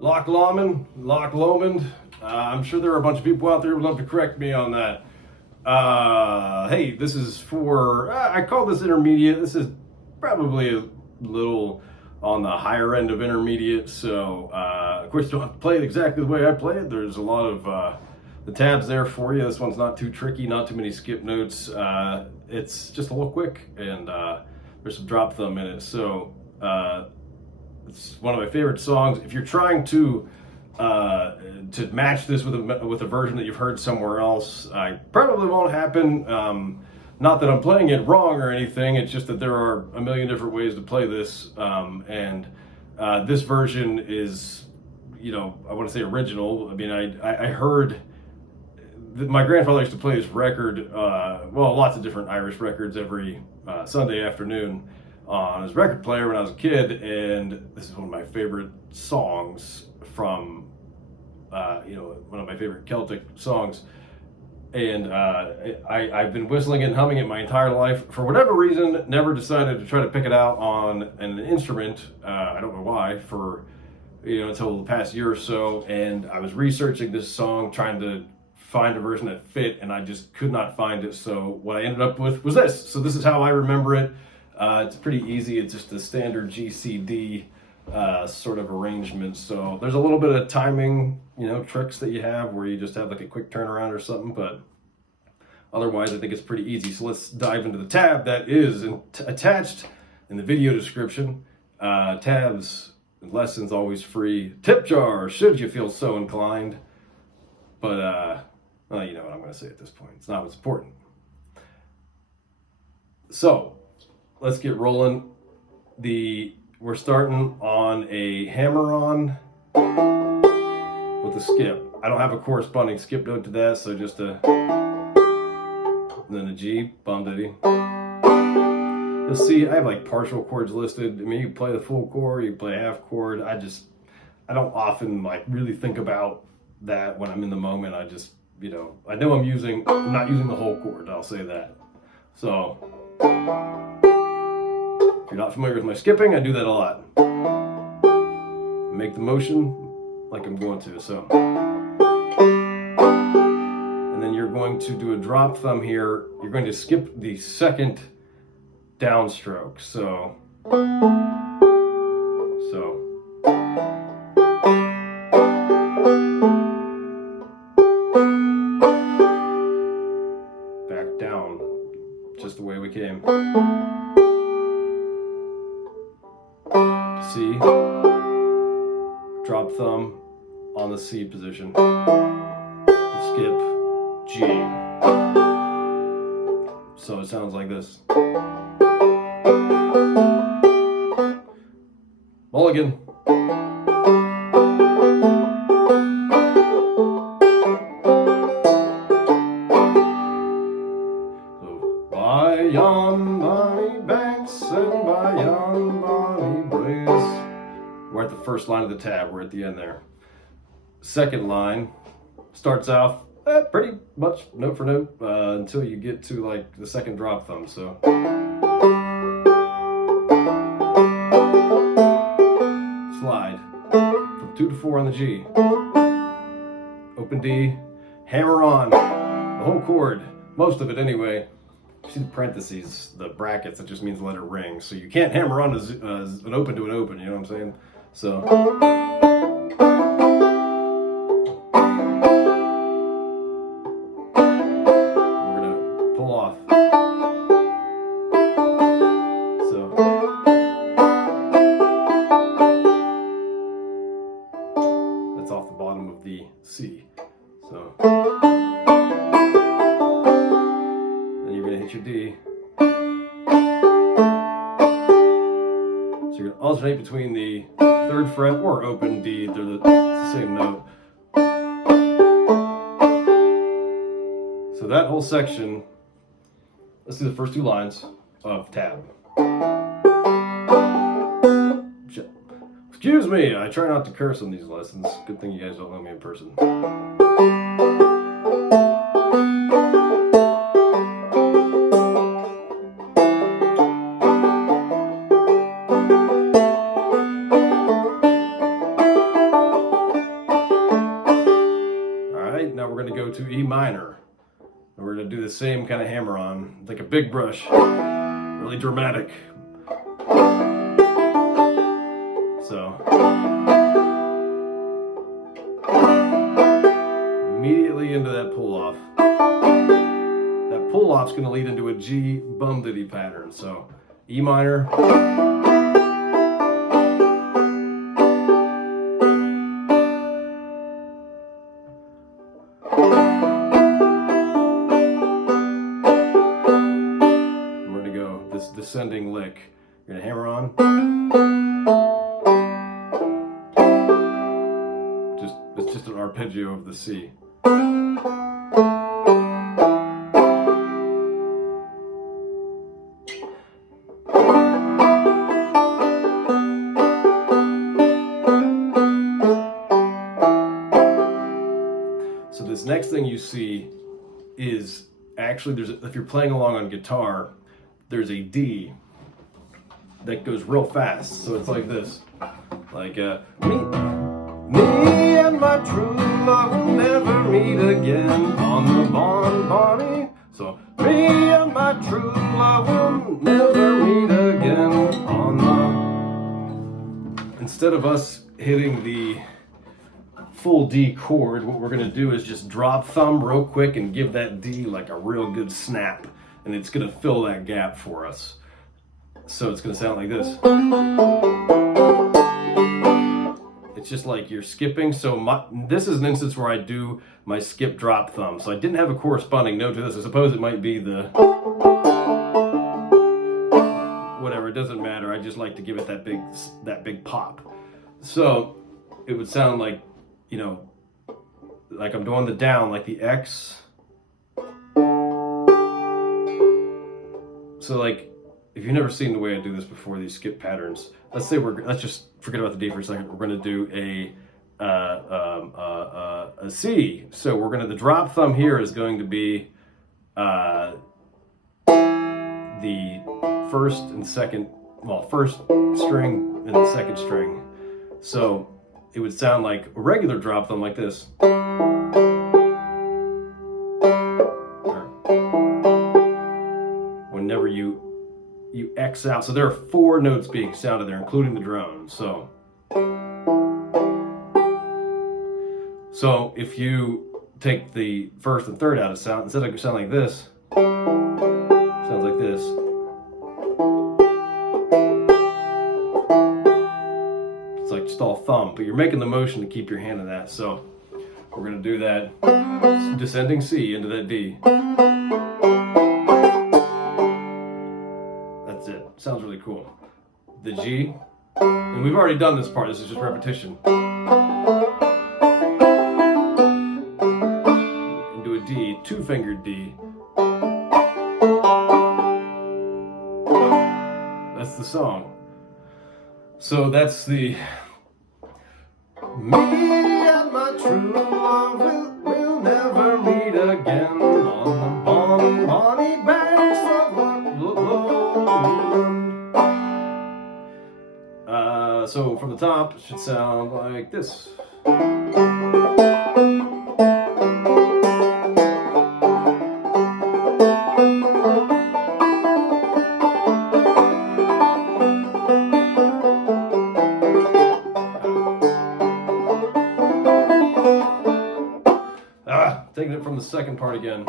Lomond. I'm sure there are a bunch of people out there who would love to correct me on that. Hey, this is for, I call this intermediate. This is probably a little on the higher end of intermediate. So, of course, you don't have to play it exactly the way I play it. There's a lot of the tabs there for you. This one's not too tricky, not too many skip notes. It's just a little quick, and there's some drop thumb in it. So, it's one of my favorite songs. If you're trying to match this with a version that you've heard somewhere else, I probably won't happen. Not that I'm playing it wrong or anything. It's just that there are a million different ways to play this, and this version is, you know, I want to say original. I mean, I heard my grandfather used to play this record, well, lots of different Irish records every Sunday afternoon on his record player when I was a kid, and this is one of my favorite songs from, one of my favorite Celtic songs. And I've been whistling it and humming it my entire life. For whatever reason, never decided to try to pick it out on an instrument. I don't know why, until the past year or so. And I was researching this song, trying to find a version that fit, and I just could not find it. So what I ended up with was this. So this is how I remember it. It's pretty easy. It's just a standard GCD sort of arrangement. So there's a little bit of timing, tricks that you have where you just have like a quick turnaround or something, but otherwise I think it's pretty easy. So let's dive into the tab that is attached in the video description. Tabs and lessons always free. Tip jar, should you feel so inclined. But, well, you know what I'm going to say at this point. It's not what's important. So let's get rolling. We're starting on a hammer-on with a skip. I don't have a corresponding skip note to that, so just and then a G, bum diddy. You'll see I have like partial chords listed. I mean, you can play the full chord, you can play a half chord. I don't often like really think about that when I'm in the moment. I just, I know I'm not using the whole chord, I'll say that. So if you're not familiar with my skipping, I do that a lot. Make the motion like I'm going to, so. And then you're going to do a drop thumb here. You're going to skip the second downstroke, so. Back down, just the way we came. C, drop thumb on the C position, skip G. So it sounds like this. Mulligan. So, by yon bonny banks and by yon bonny braes. We're at the first line of the tab. We're at the end there. Second line starts out pretty much note for note until you get to like the second drop thumb. So slide from 2 to 4 on the G. Open D, hammer on the whole chord, most of it anyway. See the parentheses, the brackets, that just means let it ring. So you can't hammer on as an open to an open, you know what I'm saying? So we're gonna pull off. So that's off the bottom of the C. So then you're gonna hit your D. So you're gonna alternate between the 3rd fret or open D. They're the same note. So that whole section, let's do the first 2 lines of tab. Excuse me, I try not to curse on these lessons. Good thing you guys don't know me in person. to E minor. And we're going to do the same kind of hammer on, like a big brush, really dramatic. So, immediately into that pull off. That pull off's going to lead into a G bum diddy pattern. So, E minor. Descending lick. You're gonna hammer on. It's just an arpeggio of the C. So this next thing you see is actually if you're playing along on guitar, there's a D that goes real fast. So it's like this. Like, me and my true love will never meet again on the Bonnie. So, me and my true love will never meet again on the... Instead of us hitting the full D chord, what we're gonna do is just drop thumb real quick and give that D like a real good snap. And it's going to fill that gap for us. So it's going to sound like this. It's just like you're skipping. So this is an instance where I do my skip drop thumb. So I didn't have a corresponding note to this. I suppose it might be the... Whatever, it doesn't matter. I just like to give it that big pop. So it would sound like, you know, like I'm doing the down, like the X... So like, if you've never seen the way I do this before, these skip patterns, let's just forget about the D for a second. We're going to do a C. So the drop thumb here is going to be the first string and the second string. So it would sound like a regular drop thumb like this. Whenever you X out, so there are 4 notes being sounded there, including the drone. So if you take the first and third out of sound, instead of sound like this, sounds like this. It's like just all thumb, but you're making the motion to keep your hand in that. So we're going to do that descending C into that D. That's it. Sounds really cool. The G, and we've already done this part. This is just repetition. Into a D, 2-fingered D. That's the song. So that's the me and my true love will never meet again on the bonny banks of Lomond. So from the top, it should sound like this. Taking it from the second part again.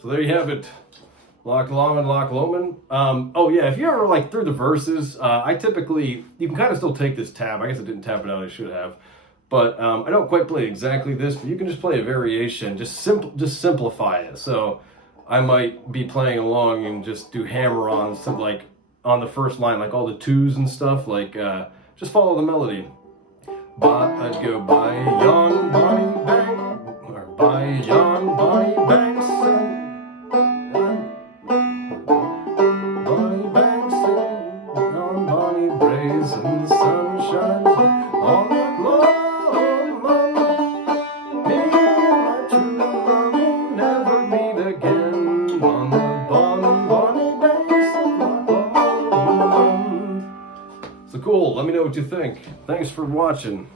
So there you have it. Loch Lomond, Loch Lomond. Oh yeah, if you ever like through the verses, I typically, you can kind of still take this tab. I guess I didn't tap it out, I should have. But I don't quite play exactly this, but you can just play a variation, just simplify it. So I might be playing along and just do hammer-ons to like on the first line, like all the twos and stuff, like just follow the melody. But I'd go by yon bonny bank, or by yon bonny banks, bonny banks, yon bonny braes, and the sun shines on the Lomond. Me and my true love will never meet again on the bonny banks of Lomond. cool. Let me know what you think. Thanks for watching.